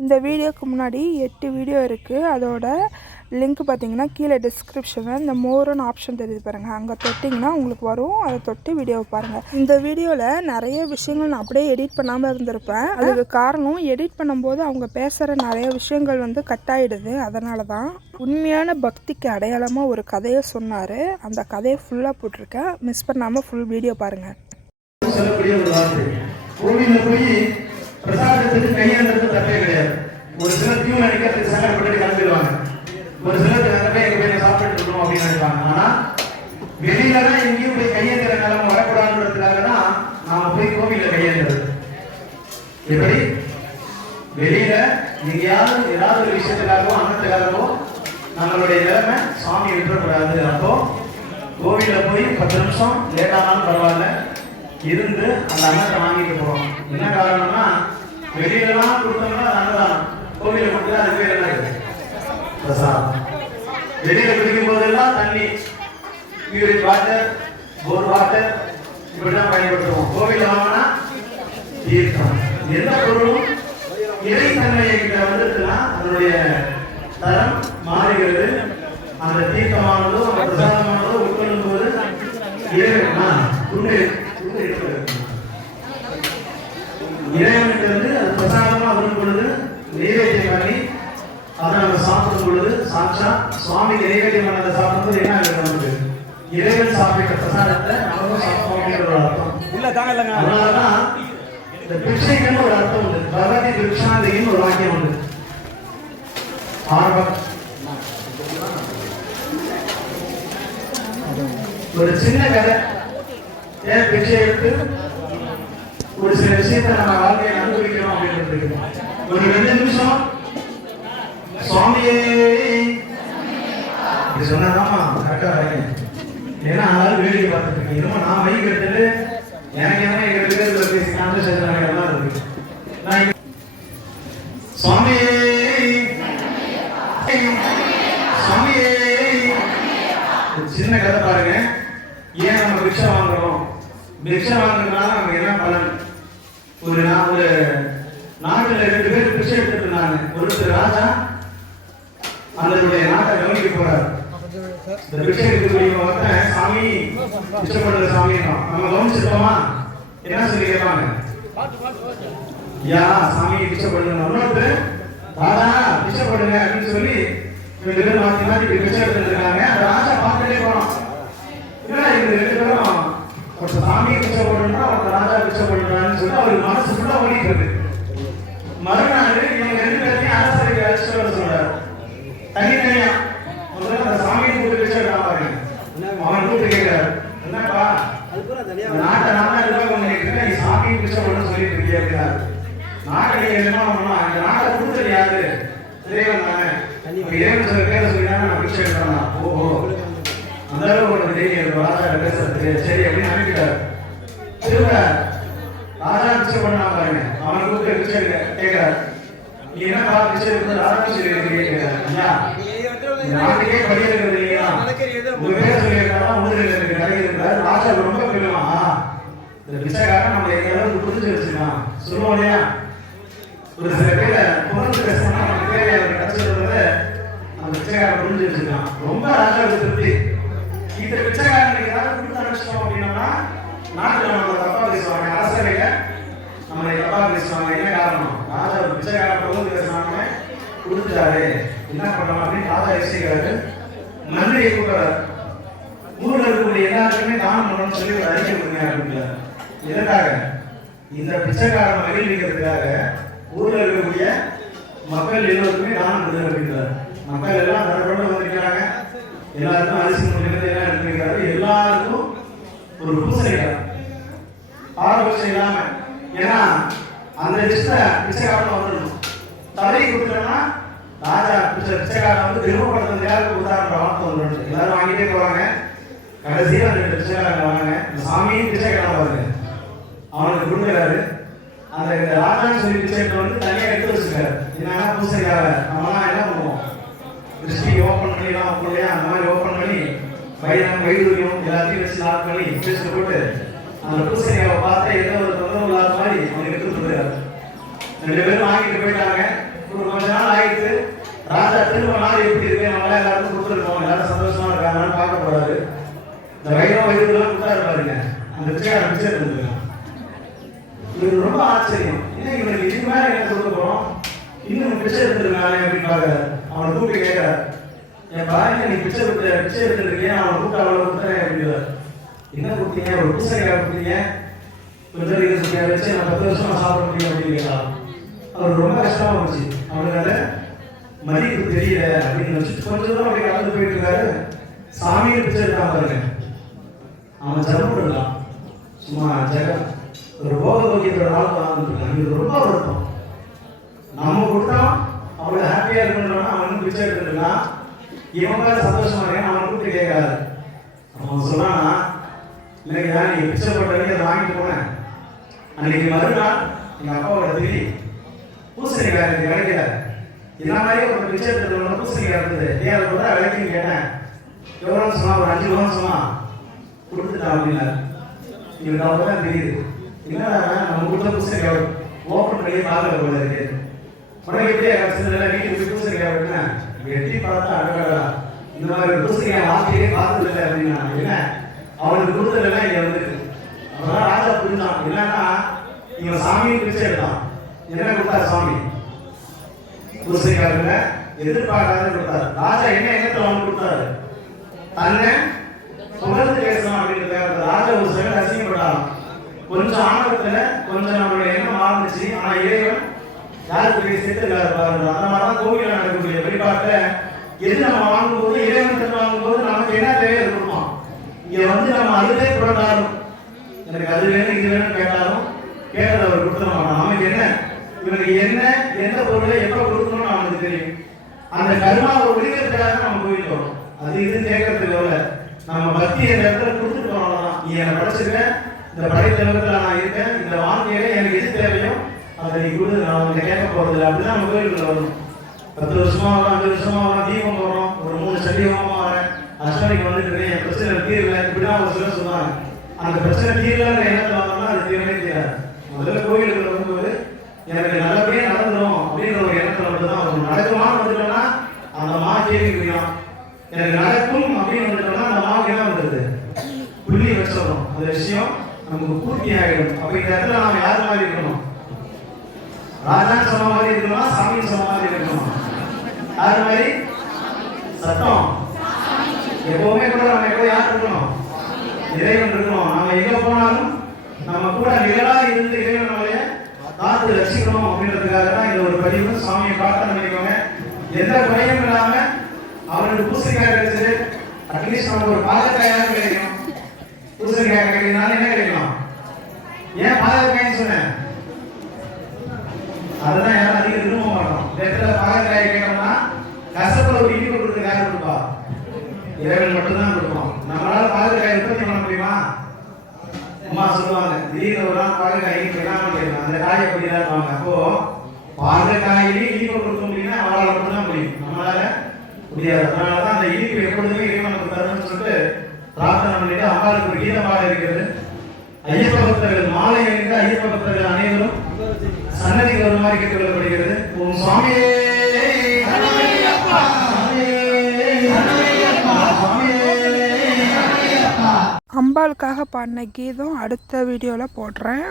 இந்த வீடியோக்கு முன்னாடி 8 வீடியோ இருக்குது. அதோட லிங்க் பார்த்தீங்கன்னா கீழே டிஸ்கிரிப்ஷனில் இந்த மோர்னு ஆப்ஷன் தெரியுது பாருங்கள், அங்கே தொட்டிங்கன்னா உங்களுக்கு வரும். அதை தொட்டு வீடியோவை பாருங்கள். இந்த வீடியோவில் நிறைய விஷயங்கள் நான் அப்படியே எடிட் பண்ணாமல் இருந்திருப்பேன். அதுக்கு காரணம் எடிட் பண்ணும்போது அவங்க பேசுகிற நிறைய விஷயங்கள் கட் ஆகிடுது. அதனால தான். உண்மையான பக்திக்கு அடையாளமாக ஒரு கதையை சொன்னார். அந்த கதையை ஃபுல்லாக போட்டிருக்கேன். மிஸ் பண்ணாமல் ஃபுல் வீடியோ பாருங்கள். பிரசாதத்துக்கு கையெழுத்து தப்பே கிடையாது. ஒரு சிலர் கியூ நினைக்கிறதுக்கு சங்கடப்பட்டு கிளம்பிடுவாங்க. ஒரு சிலர் நிறைய பேர் எங்க போய் சாப்பிட்டு இருக்கணும் அப்படின்னு நினைப்பாங்க. ஆனா வெளியில தான் எங்கேயும் போய் கையெழுத்துற நிலைமை வரக்கூடாதுன்றதுக்காக தான் நாம போய் கோவில கையெழுத்துறது. எப்படி வெளியில எங்கேயாவது ஏதாவது ஒரு விஷயத்துக்காகவோ அன்னத்துக்காகவோ நம்மளுடைய நிலைமை சுவாமி விட்டுறக்கூடாது. அப்போ கோவில போய் 10 நிமிஷம் லேட்டானாலும் பரவாயில்ல இருந்து அந்த அன்னத்தை வாங்கிட்டு போறோம். என்ன காரணம்னா வெளியிலாம் கொடுத்தோம்னா அன்னதானம், கோவில கொடுத்தா அது பேர் என்ன? பிரசாதம். வெளியில குடிக்கும் போதெல்லாம் தண்ணி, பியூரிட் வாட்டர், போர் வாட்டர் இப்படிதான் பயன்படுத்துவோம். கோவில வாங்கினா தீர்த்தம். எந்த பொருளும் இறைத்தன்மையை கிட்ட வந்துட்டுனா அதனுடைய தரம் மாறுகிறது. அந்த தீர்த்தமானதோ அந்த பிரசாதமானதோ உட்கொள்ளும் போது இறைவனுக்கு அது பிரசாதமா வரும் பொழுது நைவேத்தியம் பண்ணி அதை நம்ம சாப்பிடும் பொழுது சாட்சா சுவாமிக்கு நைவேத்தியம் பண்ணதை சாப்பிடும்போது என்ன ஆகுது? நமக்கு இறைவன் சாப்பிட்ட பிரசாதத்தை நம்மளும் சாப்பிட்டோம் அப்படின்ற ஒரு அர்த்தம். அதனாலதான் இந்த பிக்ஷைக்குன்னு ஒரு அர்த்தம் உண்டு. பகவதி பிக்ஷாந்தின்னு ஒரு வாக்கியம் உண்டு. ஒரு சின்ன கதை, ஏன் பிச்சை எடுத்து ஒரு சில விஷயத்தை நம்ம வாழ்க்கையை அனுபவிக்கிறோம் அப்படின்னு ஒரு 2 நிமிஷம் சுவாமியே சொன்னாதாமா கரெக்டா வரீங்க. ஏன்னா ஆளாலும் வேடிக்கை பார்த்துட்டு இருக்கீங்க. இன்னும் நான் மைக் எடுத்துட்டு எனக்கு என்ன எங்க பேர் பேசினாலும் சேர்ந்தாங்க எல்லாம் இருக்கு. நான் சுவாமியே சுவாமியே சின்ன கதை பாருங்க. ஏன் நம்ம பிக்ஷை வாங்குறோம்? பிக்ஷை வாங்குறதுனால நமக்கு என்ன பலன்? ஒரு நாட்டுல 2 பேர் பிச்சை எடுத்துட்டு இருந்தாங்க. ஒருத்தர் ராஜா அதனுடைய நாட்டை கவனிக்க போறாரு. இந்த பிச்சை எடுக்கக்கூடிய சாமி பிச்சை பண்ற சாமி நம்ம கவனிச்சிருக்கோமா? என்ன சொல்லி கேட்பாங்க? யா சாமி பிச்சை பண்ணுங்க. இன்னொருத்தர் ராஜா பிச்சை பண்ணுங்க அப்படின்னு சொல்லி 2 பேர் மாத்தி மாத்தி பிச்சை எடுத்துட்டு இருக்காங்க. ராஜா பார்த்துட்டே போறோம். ஒரு சாமியை பிச்சை போடுறா, ஒரு ராஜா பிச்சை போடுறான்னு சொல்லி அவருக்கு மனசு ஃபுல்லா ஓடிட்டு இருக்கு. மறுநாள் இவங்க 2 பேரையும் அரசருக்கு அழைச்சிட்டு வர சொல்றாரு. தனித்தனியா முதல்ல அந்த சாமியை கூப்பிட்டு பிச்சை எடுப்பாங்க. அவன் கூப்பிட்டு கேட்கிறாரு, என்னப்பா நாட்டை நாட்டா நிர்வாகம் பண்ணிட்டு நீ சாமியை பிச்சை போட சொல்லிட்டு இருக்கிய அப்படின்னாரு. நாட்டை என்ன பண்ணணும்? அந்த நாட்டை கொடுத்தது யாரு? இறைவன் தானே. இறைவன் சொல்ல பேரை சொல்லிதான் நான் பிச்சை எடுத்தேன். ஓஹோ, அந்த அளவுக்கு ஒரு தைரியம் ராஜா பேசுறது சரி அப்படின்னு அனுப்பிட்டாரு. திரும்ப ராஜா பிச்சை பண்ணா பாருங்க. அவனை கூப்பிட்டு பிச்சை கேட்கிறார், நீ என்ன பிச்சை எடுத்து ராஜா பிச்சை கேட்கிறார். நாட்டுக்கே படி இருக்கிறது இல்லையா? உங்க பேரை சொல்லியிருக்காரா? ஊரில் இருக்கு கிடைக்கிறார். ராஜா ரொம்ப பெருமா இந்த பிச்சைக்காரன் நம்ம எந்த அளவுக்கு புரிஞ்சு வச்சுக்கலாம் சொல்லுவோம் இல்லையா? ஒரு சில பேரை புரிஞ்சு பேசினா நமக்கு தேவையான கிடைச்சிருக்கிறத அந்த பிச்சைக்காரன் புரிஞ்சு வச்சுக்கலாம். ரொம்ப ராஜாவுக்கு திருப்தி. இந்த பிச்சைக்காரனுக்கு ஏதாவது கொடுத்து அனுப்பிச்சிட்டோம் அப்படின்னா நாட்டில் நம்ம தப்பா பேசுவாங்க. அரசவையில நம்மளை தப்பா பேசுவாங்க. என்ன காரணம்? ராஜா ஒரு பிச்சைக்காரன் பகுதி பேசுவாங்க, கொடுத்துட்டாரு, என்ன பண்ணலாம் அப்படின்னு ராஜா யோசிக்கிறாரு. மந்திரியை கூப்பிடுறாரு. ஊர்ல இருக்கக்கூடிய எல்லாருக்குமே தானம் பண்ணணும்னு சொல்லி ஒரு அறிக்கை கொடுங்க அப்படின்றாரு. எதற்காக? இந்த பிச்சைக்காரன் மகிழ்விக்கிறதுக்காக ஊர்ல இருக்கக்கூடிய மக்கள் எல்லோருக்குமே தானம் கொடுங்க அப்படின்றாரு. மக்கள் எல்லாம் தரப்பட்டு வந்திருக்கிறாங்க. எல்லாருக்கும் அரிசி முன்னிலை எல்லாம் எடுத்துக்கிறாரு. எல்லாருக்கும் ஒரு பூசை ஆரோக்கியம் இல்லாம, ஏன்னா அந்த லிஸ்ட பிச்சைக்காரன் வந்துடணும். தவறி கொடுத்துட்டோம்னா ராஜா பிச்சைக்காரன் திரும்பப்படுத்துறதுக்காக உதாரண வார்த்தை வந்துடும். எல்லாரும் வாங்கிட்டே போவாங்க. கடைசியில் அந்த பிச்சைக்காரங்க வாங்க. இந்த சாமியும் பிச்சைக்காரன் பாருங்க, அவனுக்கு கொடுக்குறாரு. அந்த ராஜான்னு சொல்லி பிச்சைக்கு தனியாக எடுத்து வச்சுக்கிறாரு. என்னன்னா பூசைக்காக நம்மலாம் என்ன பண்ணுவோம்? திருஷ்டி ஓப்பன் பண்ணிடலாம் இல்லையா? அந்த மாதிரி ஓப்பன் பண்ணி வைதூரியம் எல்லாத்தையும் வச்சு லாக் பண்ணி பேசிட்டு போட்டு அந்த பூசையை பார்த்து எந்த ஒரு தொந்தரவு இல்லாத மாதிரி அவங்க எடுத்து கொடுக்குறாரு. 2 பேரும் வாங்கிட்டு போயிட்டாங்க. கொடுத்துருக்கோம், எல்லாரும் சந்தோஷமா இருக்காங்கன்னு பார்க்க போறாரு. இந்த வயிறுலாம் கொடுத்தாரு பாருங்க, அந்த பிச்சைக்காரன் பிச்சை எடுத்துருக்கான். இவருக்கு ரொம்ப ஆச்சரியம், ஏன்னா இவருக்கு இதுக்கு மேல என்ன கொடுக்க போறோம், இன்னும் பிச்சை எடுத்துருக்காங்க அப்படின்னு பாக்குறாரு. அவனை கூப்பிட்டு கேட்கிறார், என் பாருங்க நீ பிச்சை எடுத்துருக்கீங்க, அவனை கூப்பிட்டு அவ்வளவு கொடுத்தேன் அப்படிங்கிறார். என்ன கொடுத்தீங்க, ஒரு பூசணிக்காய் கொடுத்தீங்க, கொஞ்சம் இதை சொல்லி வச்சு நான் 10 வருஷமா சாப்பிட முடியும் அப்படின்னு கேட்கலாம். அவருக்கு ரொம்ப கஷ்டமா இருந்துச்சு. அவனுக்கு அந்த மதிப்பு தெரியல அப்படின்னு வச்சு கொஞ்சம் தூரம் அப்படி கலந்து போயிட்டு இருக்காரு. சாமியை பிச்சை எடுத்தான் பாருங்க, அவன் ஜனம் இருக்கான், சும்மா ஜெகம் ஒரு போக போக்கியத்தோட நாள் வாழ்ந்துட்டு இருக்கான். இது ரொம்ப வருத்தம். நம்ம கொடுத்தோம் அவ்வளவு ஹாப்பியா இருக்கணும்னா அவன் பிச்சை எடுத்துருக்கான். இவன் தான் சந்தோஷமா இருக்கேன், அவன் கூப்பிட்டு கேட்கறாரு. அவன் சொன்னானா, இல்லைங்க நீங்க பிச்சை போட்டவங்க அதை வாங்கிட்டு போனேன், அன்னைக்கு மறுநாள் எங்க அப்பாவோட திடீர் பூசணிக்காய் எனக்கு கிடைக்கல, என்ன மாதிரியே ஒரு பிச்சை எடுத்துட்டு பூசணிக்காய் இருந்தது, ஏன் அதை கூட விலைக்குன்னு கேட்டேன். எவ்வளோன்னு சொன்னா, ஒரு 5 ரூபான்னு சொன்னா, கொடுத்துட்டான் அப்படின்னாரு. எங்களுக்கு அப்பதான் தெரியுது, என்னடா நம்ம கொடுத்த பூசணிக்காய் ஓப்பன் பண்ணி பார்க்கல போல இருக்கு. உடனே எப்படியா கிடைச்சதுல வீட்டுக்கு போய் பூசணிக்காய் வெட்டினேன், வெட்டி பார்த்தா அடடா இந்த மாதிரி ஒரு பூசணிக்காய் வார்த்தையே பார்த்ததில்லை அப்படின்னா. என்ன அவனுக்கு கொடுத்ததெல்லாம் இங்க வந்துருக்கு. அதனால ராஜா புரிஞ்சான், என்னன்னா இவன் சாமியை பிச்சை எடுத்தான். என்ன கொடுத்தாரு சாமி, பூசணிக்காய் எதிர்பார்க்காத கொடுத்தாரு. ராஜா என்ன எண்ணத்தை அவனுக்கு கொடுத்தாரு, தன்னை புகழ்ந்து பேசணும் அப்படிங்கிறத. ராஜா ஒரு சில அசிங்கப்பட்டாலும் கொஞ்சம் ஆணவத்துல கொஞ்சம் நம்மளுடைய எண்ணம் மாறுச்சு. ஆனா இறைவன் யாருக்கு போய் சேர்த்துருக்காரு பாருங்க. அந்த மாதிரிதான் கோவில் நடக்கக்கூடிய வழிபாட்டுல எது நம்ம வாங்கும்போது இறைவன் வாங்கும்போது நமக்கு என்ன தேவையோ கொடுப்போம். இங்க வந்து நம்ம அதுவே புரண்டாலும் எனக்கு அது வேணும் இது வேணும் கேட்டாலும் கேட்டதை அவர் கொடுத்துட மாட்டோம். நமக்கு என்ன இவனுக்கு என்ன எந்த பொருளை எப்ப கொடுக்கணும்னு அவனுக்கு தெரியும். அந்த கருமாவை ஒழிக்கிறதுக்காக நம்ம போயிட்டோம். அது இது கேட்கறதுக்கு வரல, நம்ம பக்தி அந்த இடத்துல கொடுத்துட்டு வரலாம். நீ என்னை படைச்சிருக்க, இந்த படைத்தளவுல நான் இருக்கேன், இந்த வாழ்க்கையில எனக்கு எது தேவையோ அதை நீ கொடு, நான் உங்களை கேட்க போறது அப்படிதான் நம்ம கோயிலுக்குள்ள வரணும். 10 வருஷமா வரலாம், 5 வருஷமா வரலாம், தீபம் போடுறோம், ஒரு 3 சண்டிகமா வரேன், அஷ்டமிக்கு வந்துட்டு என் பிரச்சனை தீர்ல இப்படிதான் ஒரு சிலர் சொன்னாங்க. அந்த பிரச்சனை தீர்லன்ற எண்ணத்துல வந்தோம்னா அது தீர்வே தெரியாது. முதல்ல கோயிலுக்கு வரும்போது எனக்கு நல்லபடியா நடந்துடும் அப்படின்ற ஒரு எண்ணத்துல மட்டும்தான் வரும். நடக்குமான்னு வந்துட்டோம்னா அந்த மா கேள்வி புரியும். எனக்கு நடக்கும் அப்படின்னு வந்துட்டோம்னா அந்த மாவுக்கு என்ன வந்துடுது, புள்ளி வச்சிடணும். அந்த விஷயம் நமக்கு பூர்த்தி ஆகிடும். அப்ப இந்த இடத்துல நாம யார் மாதிரி இருக்கணும், ராஜான்னு சொன்ன மாதிரி இருக்கணுமா, சாமின்னு சொன்ன மாதிரி இருக்கணுமா? யார் மாதிரி? சத்தம் எப்பவுமே கூட நம்ம எப்போ யார் இருக்கணும், இறைவன் இருக்கணும். நம்ம எங்க போனாலும் நம்ம கூட நிகழா இருந்து இறைவன் நம்மளைய காத்து ரசிக்கணும் அப்படின்றதுக்காக தான் இந்த ஒரு பதிவு. சாமியை பிரார்த்தனை பண்ணிக்கோங்க. எந்த குறையும் இல்லாம அவனுக்கு பூசணிக்காய் கிடைச்சது, அட்லீஸ்ட் நமக்கு ஒரு பாகக்காயாக கிடைக்கும். பூசணிக்காய் கிடைக்கிறதுனால என்ன கிடைக்கும், ஏன் பாகக்காய்ன்னு சொன்னேன், அதுதான் யாரும் அதிகம் விரும்ப மாட்டோம். இந்த இடத்துல பாகக்காய் கேட்டோம்னா கஷ்டப்பட ஒரு இனிப்பு கொடுத்து யாரும் கொடுப்பா, இறைவன் மட்டும்தான் கொடுப்போம். நம்மளால பாகக்காய் உற்பத்தி பண்ண முடியுமா? அம்மா சொல்லுவாங்க, திடீர்னு ஒரு நாள் பாகக்காய் வேணாமல் கேட்கலாம், அந்த காயை அப்படிதான் இருப்பாங்க. அப்போ பாகக்காயிலே இனிப்பு கொடுக்க முடியும்னா அவளால் மட்டும்தான் முடியும், நம்மளால முடியாது. அதனாலதான் அந்த இனிப்பு எப்பொழுதுமே இறைவன் நமக்கு தரணும்னு சொல்லிட்டு பிரார்த்தனை பண்ணிட்டு அம்மாவுக்கு ஒரு கீத பாடம் இருக்கிறது. ஐயப்ப பக்தர்கள் மாலை அணிந்த ஐயப்ப பக்தர்கள் அனைவரும் சன்னதிக்கு வருமாறு கேட்டுக்கொள்ளப்படுகிறது. ஓம் சுவாமியே அம்பாளுக்காக பாடின கீதம் அடுத்த வீடியோவில் போடுறேன்.